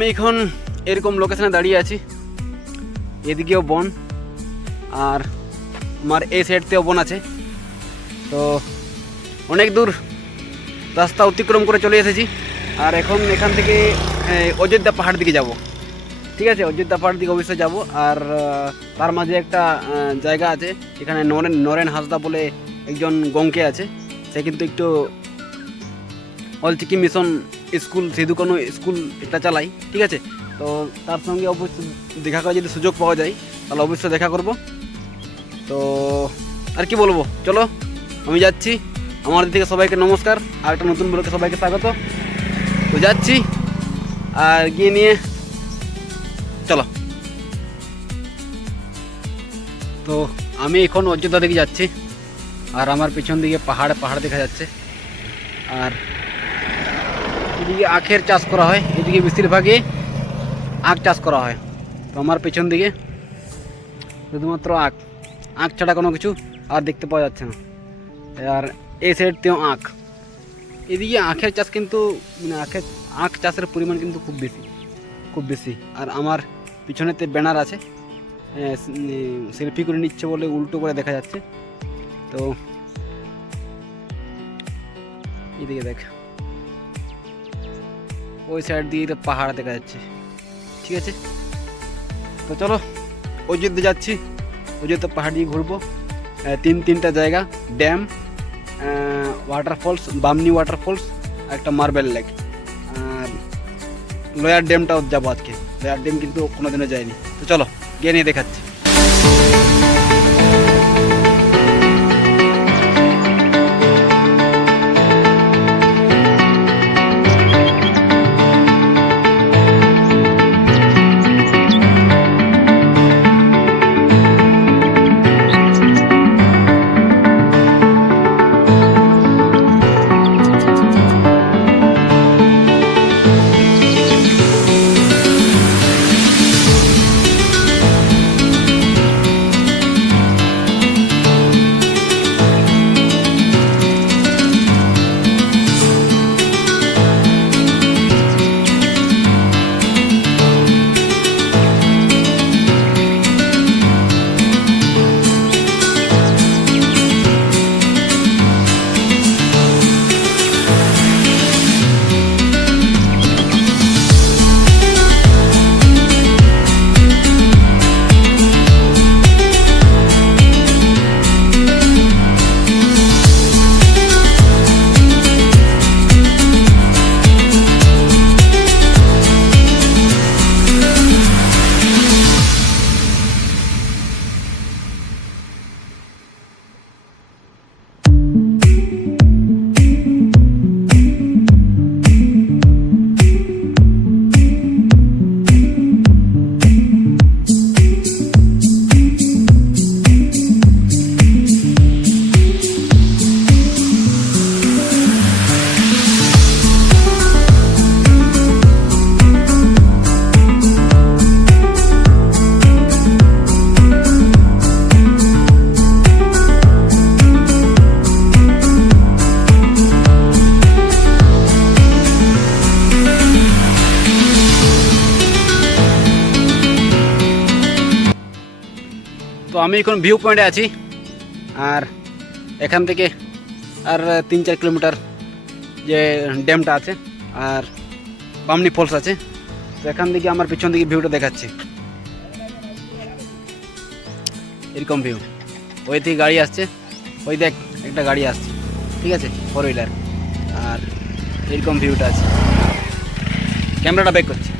আমি এখন এরকম লোকেশনে দাঁড়িয়ে আছি, এদিকেও বন আর আমার এই সাইডতেও বন আছে। তো অনেক দূর রাস্তা অতিক্রম করে চলে এসেছি, আর এখন এখান থেকে অযোধ্যা পাহাড় দিকে যাব। ঠিক আছে, অযোধ্যা পাহাড় দিকে অবশ্যই যাব। আর তার মাঝে একটা জায়গা আছে, এখানে নরেন হাঁসদা বলে একজন গঙ্কে আছে, সে কিন্তু একটু Ol Chiki mission school Sidhu Kanu school এটা চালাই। ঠিক আছে, তো তার সঙ্গে অবশ্যই দেখা করার যদি সুযোগ পাওয়া যায় তাহলে অবশ্যই দেখা করব। তো আর কি বলবো, চলো আমি যাচ্ছি। আমার দিক থেকে সবাইকে নমস্কার, আর একটা নতুন ব্লগে সবাইকে স্বাগত। তো যাচ্ছি, আর গিয়ে নিয়ে চলো। তো আমি এখন অযোধ্যা দিকে যাচ্ছি, আর আমার পিছন দিকে পাহাড় দেখা যাচ্ছে। আর এদিকে আখের চাষ করা হয়, এদিকে বেশিরভাগই আখ চাষ করা হয়। তো আমার পেছন দিকে শুধুমাত্র আখ ছাড়া কোনো কিছু আর দেখতে পাওয়া যাচ্ছে না। আর এই সাইডতেও আখ, এদিকে আখের চাষ কিন্তু মানে আখ চাষের পরিমাণ কিন্তু খুব বেশি। আর আমার পিছনেতে ব্যানার আছে, সেলফি করে নিচ্ছে বলে উল্টো করে দেখা যাচ্ছে। তো এদিকে দেখ, ওই সাইড দিয়ে পাহাড় দেখা যাচ্ছে। ঠিক আছে, তো চলো অযোধ্যা যাচ্ছি। অযোধ্যা পাহাড় দিয়ে ঘুরবো, তিনটা জায়গা, ড্যাম, ওয়াটারফলস, বামনি ওয়াটারফলস, একটা মার্বেল লেক, আর লোয়ার ড্যামটাও যাবো আজকে। লোয়ার ড্যাম কিন্তু কোনোদিনও যায়নি। তো চলো গিয়ে নিয়ে দেখাচ্ছি। তো আমি এখন ভিউ পয়েন্টে আছি, আর এখান থেকে আর 3-4 কিলোমিটার যে ড্যামটা আছে আর বামনি ফলস আছে। তো এখান থেকে আমার পিছন দিকে ভিউটা দেখাচ্ছি, এরকম ভিউ। ওই থেকে গাড়ি আসছে, ওই দেখ একটা গাড়ি আসছে, ঠিক আছে, 4 হুইলার। আর এরকম ভিউটা আছে, ক্যামেরাটা ব্যাক করছে।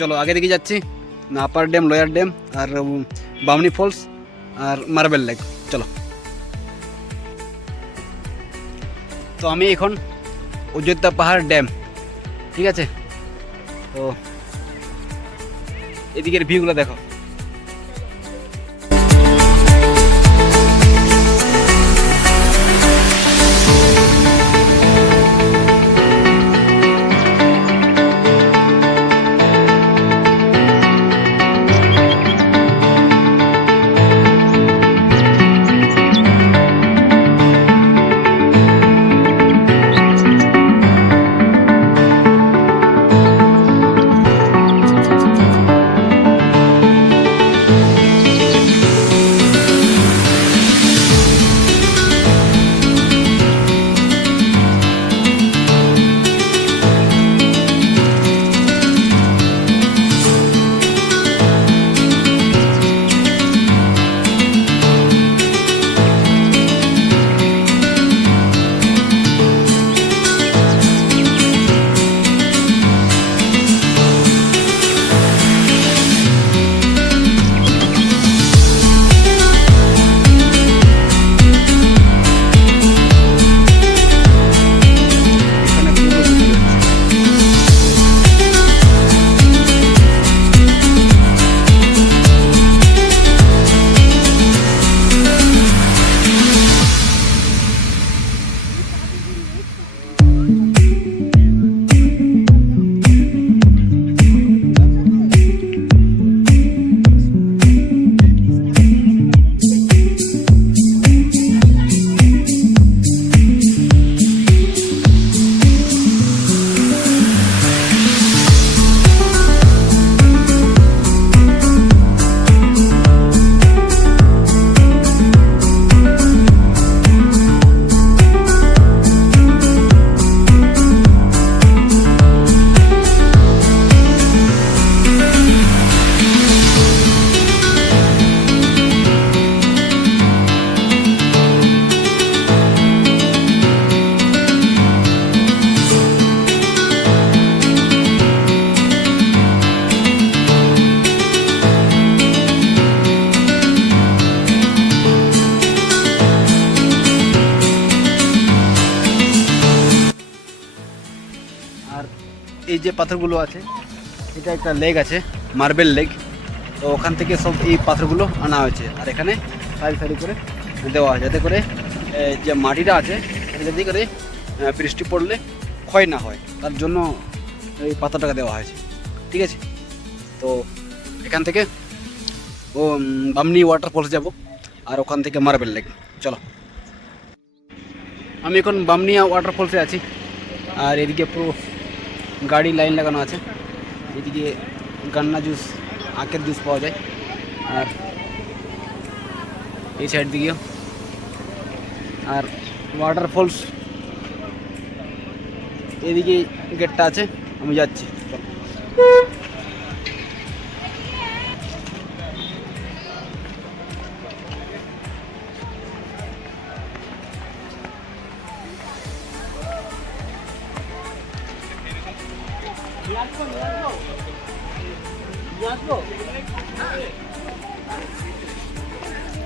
চলো আগে দিকে যাচ্ছি, আপার ড্যাম, লোয়ার ড্যাম, আর বামনি ফলস, আর মার্বেল লেক। চলো। তো আমি এখন অযোধ্যা পাহাড় ড্যাম, ঠিক আছে। তো এদিকের ভিউগুলো দেখো। এই যে পাথরগুলো আছে, এটা একটা লেক আছে, মার্বেল লেক। তো ওখান থেকে সব এই পাথরগুলো আনা হয়েছে, আর এখানে সারি সারি করে দেওয়া হয়, যাতে করে যে মাটিটা আছে যাতে করে বৃষ্টি পড়লে ক্ষয় না হয়, তার জন্য এই পাথরটাকে দেওয়া হয়েছে, ঠিক আছে। তো এখান থেকে ও বামনি ওয়াটারফলস যাব, আর ওখান থেকে মার্বেল লেক। চলো। আমি এখন বামনিয়া ওয়াটারফলসে আছি, আর এদিকে পুরো গাড়ি লাইন লাগানো আছে। এদিকে গান্না জুস, আখের জুস পাওয়া যায়, আর এই সাইড দিকেও। আর ওয়াটারফলস এদিকে গেটটা আছে, আমি যাচ্ছি।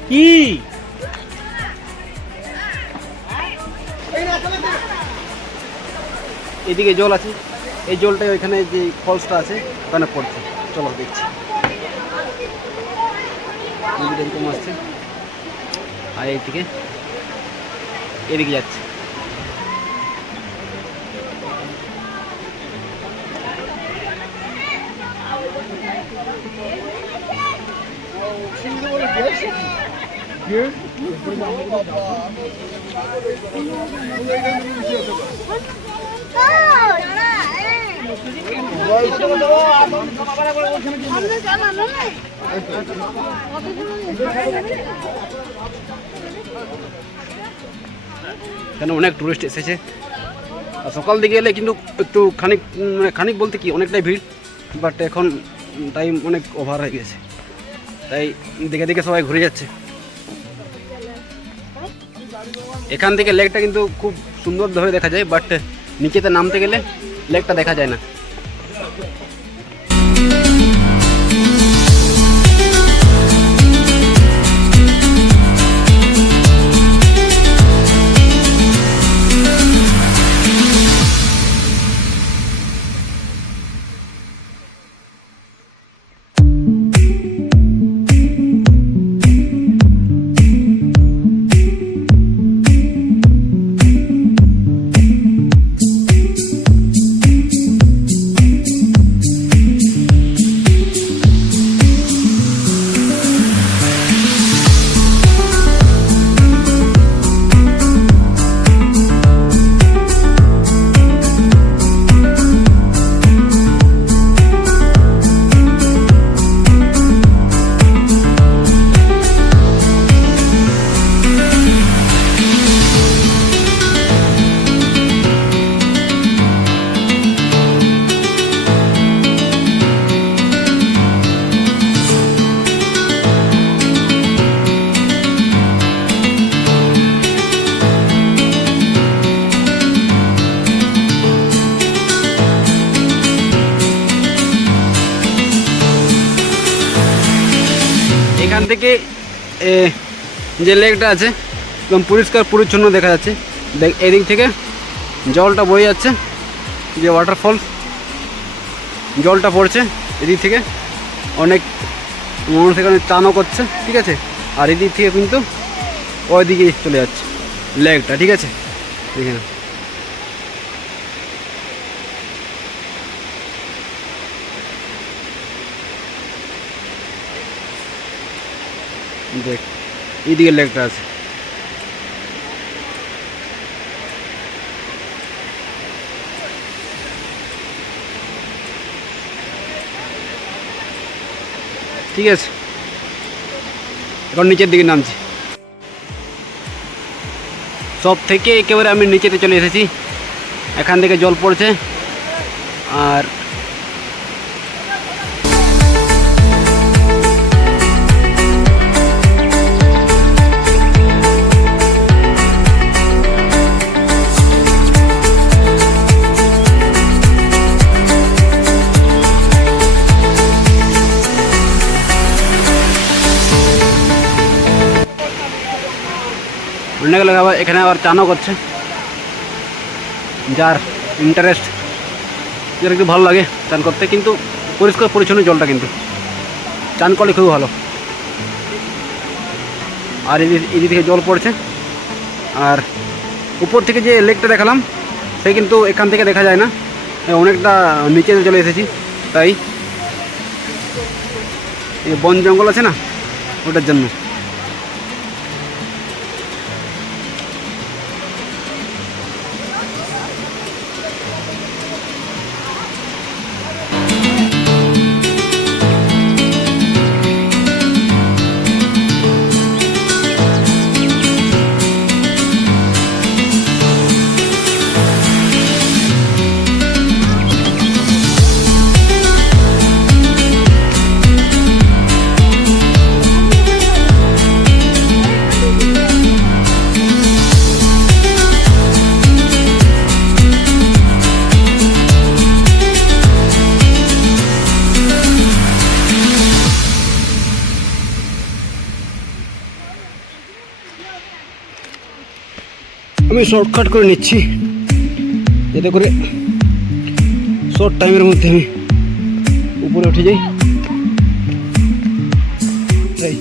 কি এদিকে জল আছে, এই জলটা ওইখানে যে ফলসটা আছে ওখানে পড়ছে। চলো দেখছি এরকম আসছে, আর এইদিকে এদিকে যাচ্ছে। কেন অনেক টুরিস্ট এসেছে, আর সকাল দিকে এলে কিন্তু একটু খানিক বলতে কি অনেকটাই ভিড়, বাট এখন টাইম অনেক ওভার হয়ে গেছে, তাই দেখে দেখে সবাই ঘুরে যাচ্ছে। এখান থেকে লেকটা কিন্তু খুব সুন্দরভাবে দেখা যায়, বাট নিচেতে নামতে গেলে লেকটা দেখা যায় না। এখান থেকে যে লেকটা আছে একদম পরিষ্কার পরিচ্ছন্ন দেখা যাচ্ছে। এদিক থেকে জলটা বয়ে যাচ্ছে, যে ওয়াটারফল জলটা পড়ছে এদিক থেকে, অনেক মানুষ এখানে চানও করছে, ঠিক আছে। আর এদিক থেকে কিন্তু ওই দিকে চলে যাচ্ছে লেকটা, ঠিক আছে। এখানে দেখ এইদিকে লেকটা আছে। ঠিক আছে, এখন নিচের দিকে নামছি। সব থেকে একেবারে আমি নিচেতে চলে এসেছি। এখান থেকে জল পড়ছে আর অনেক লোক আবার এখানে আবার চানও করছে, যার ইন্টারেস্ট, যেটা একটু ভালো লাগে চান করতে। কিন্তু পরিষ্কার পরিচ্ছন্ন জলটা, কিন্তু চান করলে খুবই ভালো। আর এদিক থেকে জল পড়ছে, আর উপর থেকে যে লেকটা দেখালাম সে কিন্তু এখান থেকে দেখা যায় না, অনেকটা নিচে চলে এসেছি। তাই এই বন জঙ্গল আছে না, ওটার জন্য। আমি শর্টকাট করে নিচ্ছি, যাতে করে শর্ট টাইমের মধ্যে আমি উপরে উঠে যাই। তাই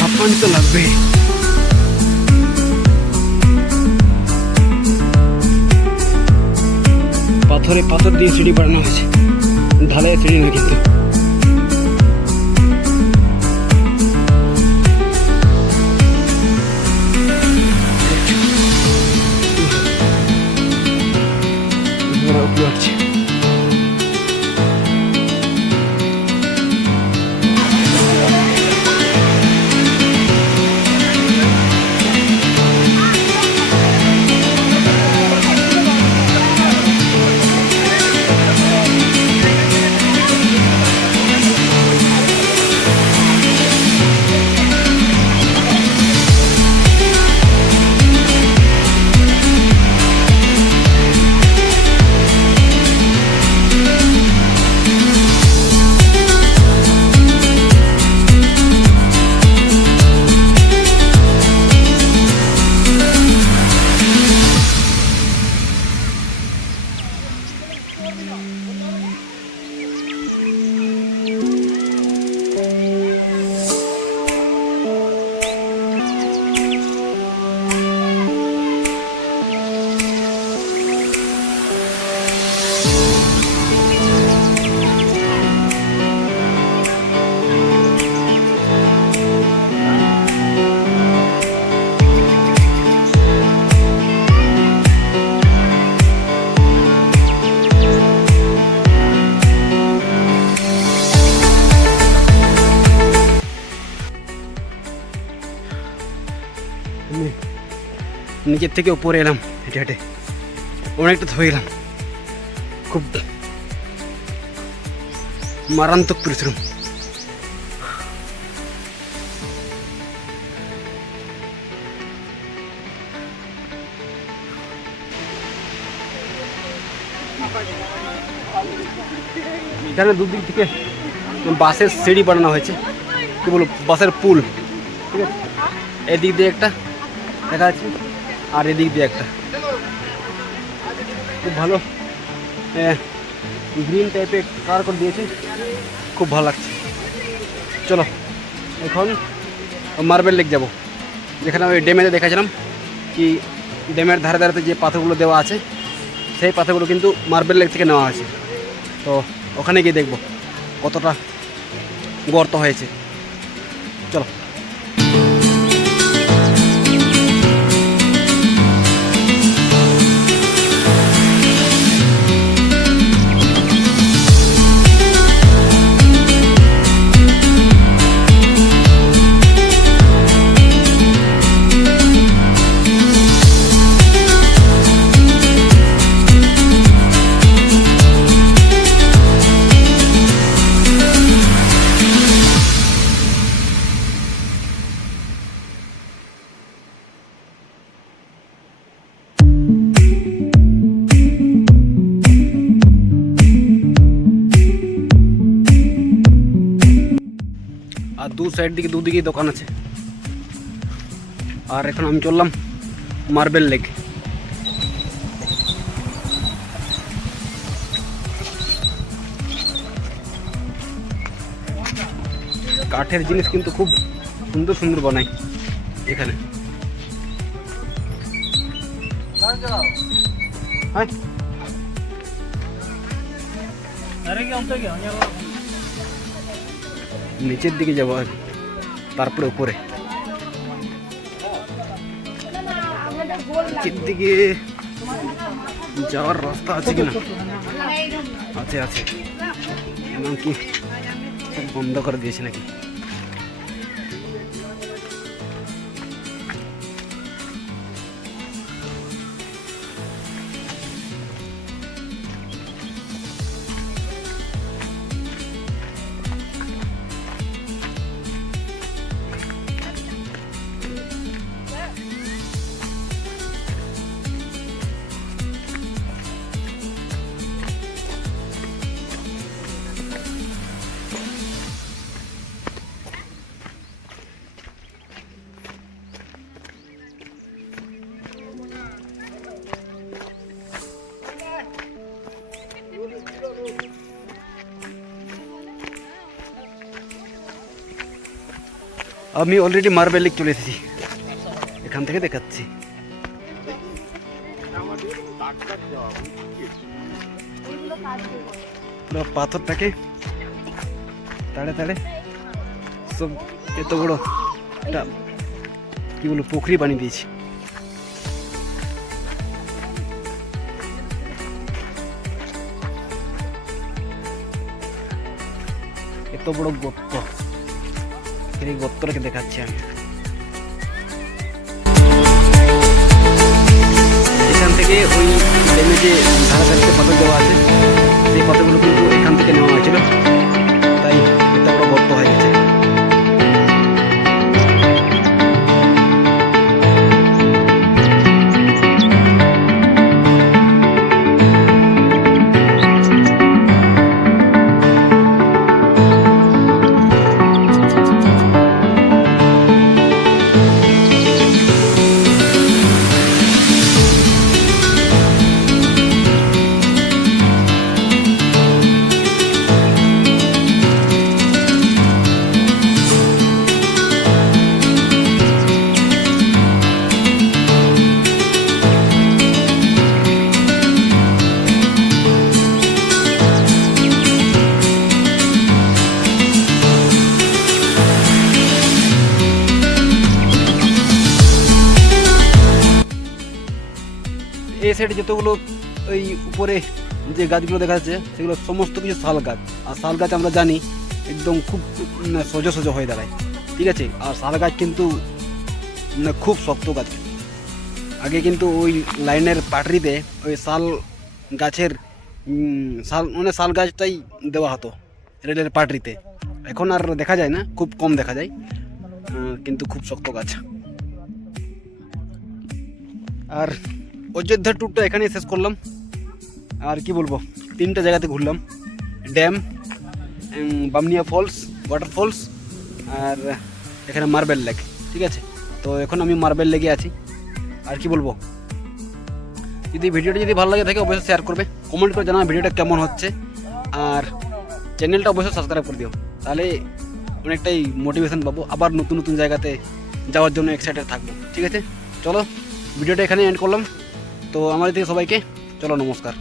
হাঁপানি তো লাগবে। পাথর দিয়ে সিঁড়ি বানানো হয়েছে, ঢালাই সিঁড়ি নয় কিন্তু। নিচের থেকে উপরে এলাম হেঁটে হেঁটে, অনেকটা ধরে গেলাম। খুব মারাত্মক পরিশ্রম। এখানে দুদিক থেকে বাসের সিঁড়ি বানানো হয়েছে, কি বলবো, বাসের পুল। ঠিক আছে, এদিক দিয়ে একটা দেখা যাচ্ছে আর এদিক দিয়ে একটা, খুব ভালো গ্রিন টাইপের কালার করে দিয়েছে, খুব ভালো লাগছে। চলো এখন মার্বেল লেক যাব, যেখানে ওই ড্যামে দেখাছিলাম কি ড্যামের ধারে ধারেতে যে পাথরগুলো দেওয়া আছে সেই পাথরগুলো কিন্তু মার্বেল লেক থেকে নেওয়া হয়েছে। তো ওখানে গিয়ে দেখব কতটা গর্ত হয়েছে। চলো। আর দু সাইড দিকে দুদিকেই দোকান আছে। আর এখন আমি চললাম মার্বেল লেক। কাঠের জিনিস কিন্তু খুব সুন্দর সুন্দর বানায় এখানে। নিচের দিকে যাবো তারপরে উপরে। নিচের দিকে যাওয়ার রাস্তা আছে কিনা? আছে আছে, এমন কি বন্ধ করে দিয়েছে নাকি? আমি অলরেডি মার্বেল লেক চলে এসেছি, এখান থেকে দেখাচ্ছি। পাথরটাকে তাড়ে তাড়ে সব এত বড় একটা কি বলবো পুকুরি বানিয়ে দিয়েছি। এত বড় গর্ত, এই গর্তটাকে দেখাচ্ছি আমি। এখান থেকে ওই ড্যামে যে ধারা ধারে পাথর দেওয়া আছে সেই পাথরগুলো কিন্তু এখান থেকে নেওয়া হয়েছিল, তাই এত বড় গর্ত হয়ে গেছে। এই সাইডে যতগুলো ওই উপরে যে গাছগুলো দেখা যাচ্ছে সেগুলো সমস্ত কিছু শাল গাছ। আর শাল গাছ আমরা জানি একদম খুব সোজা সোজা হয়ে দাঁড়ায়, ঠিক আছে। আর শাল গাছ কিন্তু খুব শক্ত গাছ। আগে কিন্তু ওই লাইনের পাটরিতে ওই শাল গাছের শাল গাছটাই দেওয়া হতো রেলের পাটরিতে। এখন আর দেখা যায় না, খুব কম দেখা যায়, কিন্তু খুব শক্ত গাছ। আর অযোধ্যা ট্যুরটা এখানেই শেষ করলাম। আর কি বলবো, 3টে জায়গাতে ঘুরলাম, dam, Bamnia false, water false, আর এখানে মার্বেল লেক। ঠিক আছে, তো এখন আমি মার্বেল লেকে আছি। আর কি বলবো, যদি ভিডিওটা যদি ভালো লাগে থাকে অবশ্যই শেয়ার করবে, কমেন্ট করে জানাবে ভিডিওটা কেমন হচ্ছে, আর চ্যানেলটা অবশ্যই সাবস্ক্রাইব করে দিও, তাহলে অনেকটাই মোটিভেশন পাবো, আবার নতুন নতুন জায়গাতে যাওয়ার জন্য এক্সাইটেড থাকবো। ঠিক আছে, চলো ভিডিওটা এখানে এন্ড করলাম। তো আমাদের থেকে সবাইকে চলো, নমস্কার।